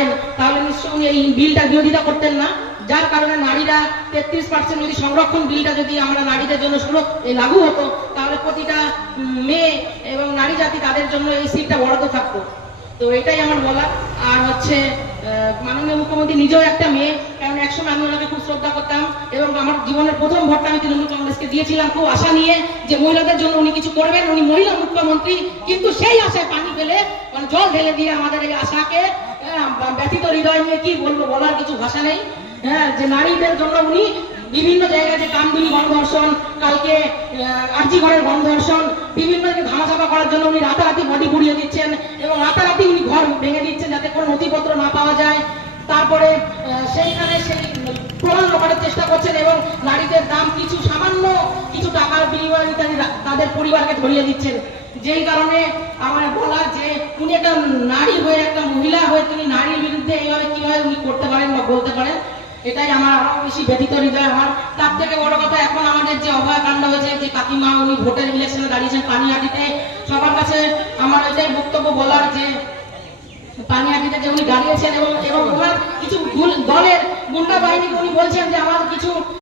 পারেন তাহলে নিশ্চয়ই উনি এই বিলটা বিরোধিতা করতেন না। যার কারণে নারীরা 33% যদি সংরক্ষণ বিলটা যদি আমরা নারীদের জন্য লাগু হতো তাহলে প্রতিটা মেয়ে এবং নারী জাতি তাদের জন্য এই সিটটা বরাদ্দ থাকতো। তো এটাই আমার বলা। আর হচ্ছে মাননীয় মুখ্যমন্ত্রী নিজেও একটা মেয়ে, কারণ একসময় আমি ওনাকে খুব শ্রদ্ধা করতাম এবং আমার জীবনের প্রথম ভোটটা আমি তৃণমূল কংগ্রেসকে দিয়েছিলাম খুব আশা নিয়ে যে মহিলাদের জন্য উনি কিছু করবেন, উনি মহিলা মুখ্যমন্ত্রী। কিন্তু সেই আশায় পানি ফেলে মানে জল ঢেলে দিয়ে আমাদের এই আশাকে ব্যথিত হৃদয় নিয়ে কি বলবো, বলার কিছু ভাষা নেই। হ্যাঁ, যে নারীদের জন্য উনি বিভিন্ন জায়গায় যে কামদুনি গণধর্ষণ, কালকে আরজি ঘরের গণধর্ষণ, বিভিন্ন ধামাচাপা করার জন্য উনি রাতারাতি বডি পুড়িয়ে দিচ্ছেন এবং রাতারাতি উনি ঘর ভেঙে দিচ্ছেন যাতে কোনো নথিপত্র না পাওয়া যায়। তারপরে সেইখানে সেই প্রমাণ লোপাটের চেষ্টা করছেন এবং নারীদের দাম কিছু সামান্য কিছু টাকার বিনিময়ে তাদের পরিবারকে ধরিয়ে দিচ্ছেন। যেই কারণে আমার বলা যে উনি একটা নারী হয়ে, একটা মহিলা হয়ে তিনি নারীর বিরুদ্ধে এইভাবে কিভাবে উনি করতে পারেন বা বলতে পারেন, এটাই আমার আরো বেশি ব্যথিত হৃদয় আমার। তার থেকে বড় কথা, এখন আমাদের যে অভয়াকাণ্ড হয়েছে, যে কাকিমা উনি ভোটের ইলেকশনে দাঁড়িয়েছেন পানিহাটিতে, সবার কাছে আমার এটাই বক্তব্য বলার যে পানিহাটিতে যে উনি দাঁড়িয়েছেন এবং ওনার কিছু দলের গুন্ডা বাহিনীকে উনি বলছেন যে আমার কিছু